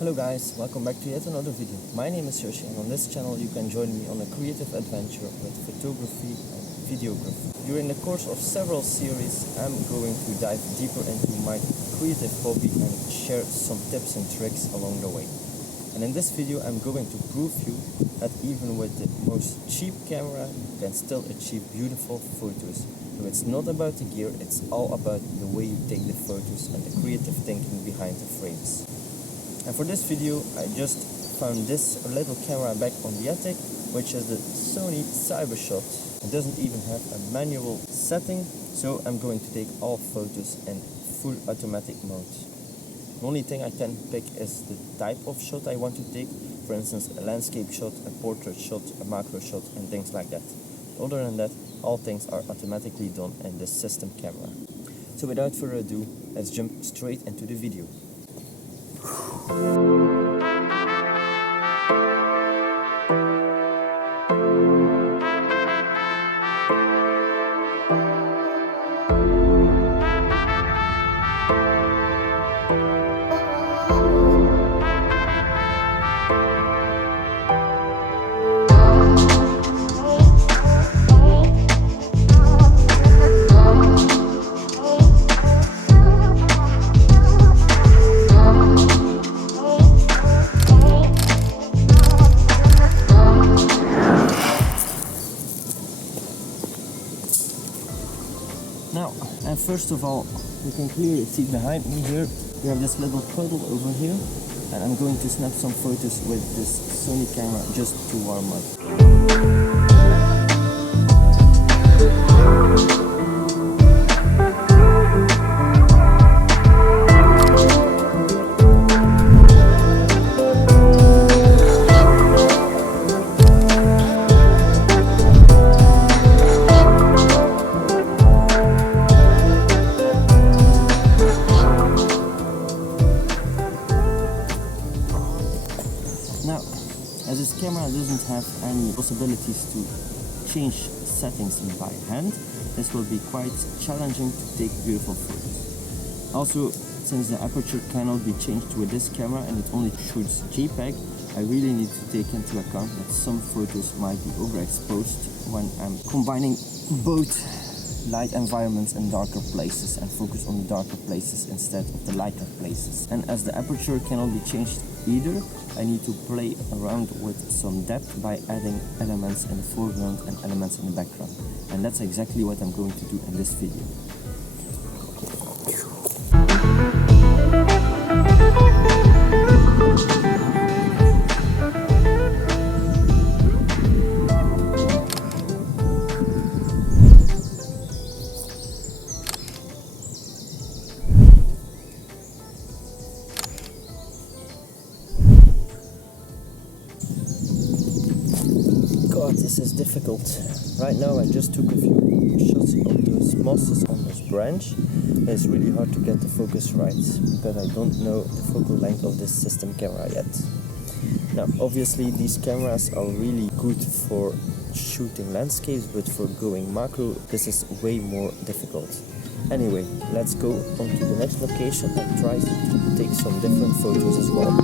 Hello guys, welcome back to yet another video. My name is Yoshi and on this channel you can join me on a creative adventure with photography and videography. During the course of several series I'm going to dive deeper into my creative hobby and share some tips and tricks along the way. And in this video I'm going to prove you that even with the most cheap camera you can still achieve beautiful photos. So it's not about the gear, it's all about the way you take the photos and the creative thinking behind the frames. And for this video I just found this little camera back on the attic, which is the Sony Cyber-shot. It doesn't even have a manual setting, so I'm going to take all photos in full automatic mode. The only thing I can pick is the type of shot I want to take, for instance a landscape shot, a portrait shot, a macro shot and things like that. Other than that, all things are automatically done in this system camera. So without further ado, let's jump straight into the video. Now, and first of all, you can clearly see behind me here, we have this little puddle over here, and I'm going to snap some photos with this Sony camera just to warm up. Now, as this camera doesn't have any possibilities to change settings by hand, this will be quite challenging to take beautiful photos. Also, since the aperture cannot be changed with this camera and it only shoots JPEG, I really need to take into account that some photos might be overexposed when I'm combining both light environments and darker places and focus on the darker places instead of the lighter places. And as the aperture cannot be changed either, I need to play around with some depth by adding elements in the foreground and elements in the background. And that's exactly what I'm going to do in this video. God, this is difficult. Right now I just took a few shots of those mosses on this branch. It's really hard to get the focus right because I don't know the focal length of this system camera yet. Now obviously these cameras are really good for shooting landscapes, but for going macro this is way more difficult. Anyway, let's go on to the next location and try to take some different photos as well.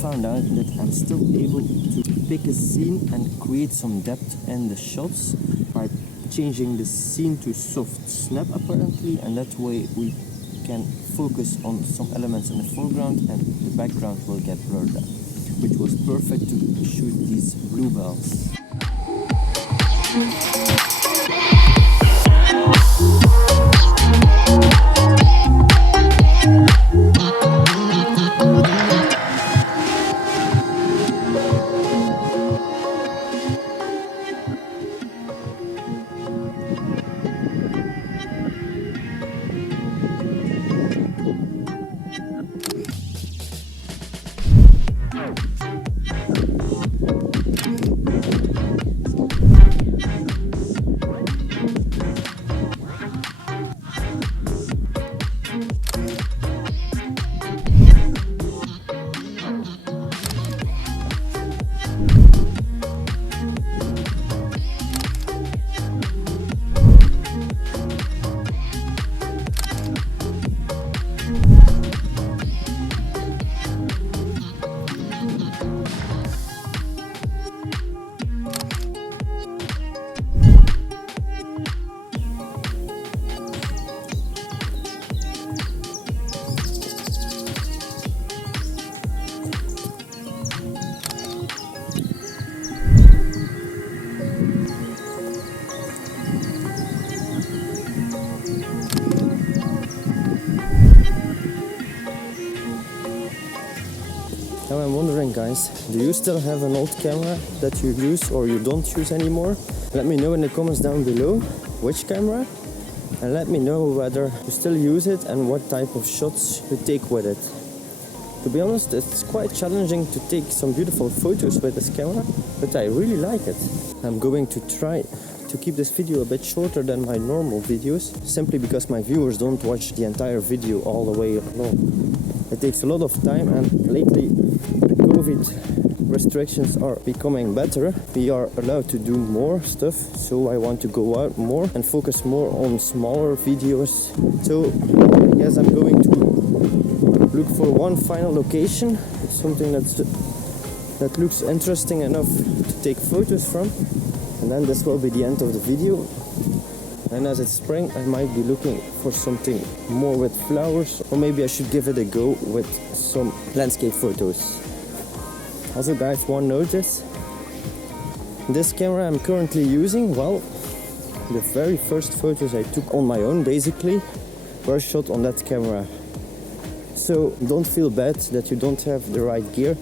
Found out that I'm still able to pick a scene and create some depth in the shots by changing the scene to soft snap apparently, and that way we can focus on some elements in the foreground and the background will get blurred out. which was perfect to shoot these bluebells. Now I'm wondering, guys, do you still have an old camera that you use or you don't use anymore? Let me know in the comments down below which camera, and let me know whether you still use it and what type of shots you take with it. To be honest, it's quite challenging to take some beautiful photos with this camera, but I really like it. I'm going to try to keep this video a bit shorter than my normal videos, simply because my viewers don't watch the entire video all the way along. It takes a lot of time, and lately the COVID restrictions are becoming better. We are allowed to do more stuff, so I want to go out more and focus more on smaller videos. So I guess I'm going to look for one final location, something that looks interesting enough to take photos from, and then this will be the end of the video. And as it's spring, I might be looking for something more with flowers, or maybe I should give it a go with some landscape photos. Also, guys, one notice, this camera I'm currently using, well, the very first photos I took on my own basically were shot on that camera. So don't feel bad that you don't have the right gear.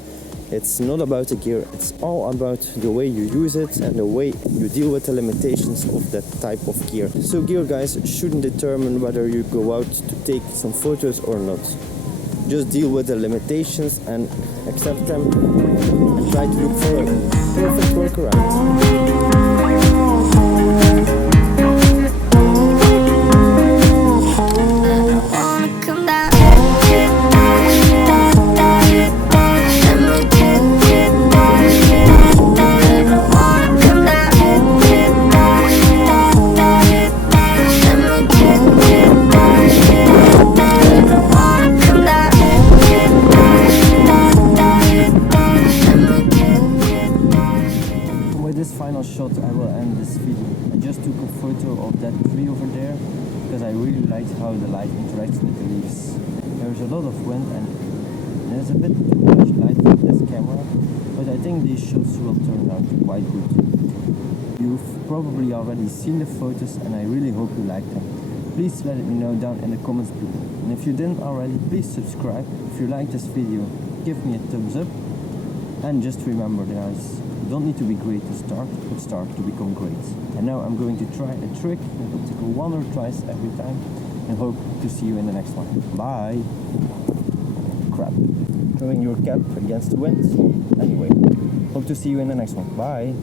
It's not about the gear, it's all about the way you use it and the way you deal with the limitations of that type of gear. So gear, guys, shouldn't determine whether you go out to take some photos or not. Just deal with the limitations and accept them and try to look for a perfect workaround. Shot, I will end this video. I just took a photo of that tree over there because I really liked how the light interacts with the leaves. There's a lot of wind and there's a bit too much light with this camera, but I think these shots will turn out quite good. You've probably already seen the photos and I really hope you like them. Please let me know down in the comments below. And if you didn't already, please subscribe. If you like this video, give me a thumbs up. And just remember, guys, you don't need to be great to start, but start to become great. And now I'm going to try a trick that will take 1 or twice every time, and hope to see you in the next one. Bye! Crap. Throwing your cap against the wind. Anyway, hope to see you in the next one. Bye!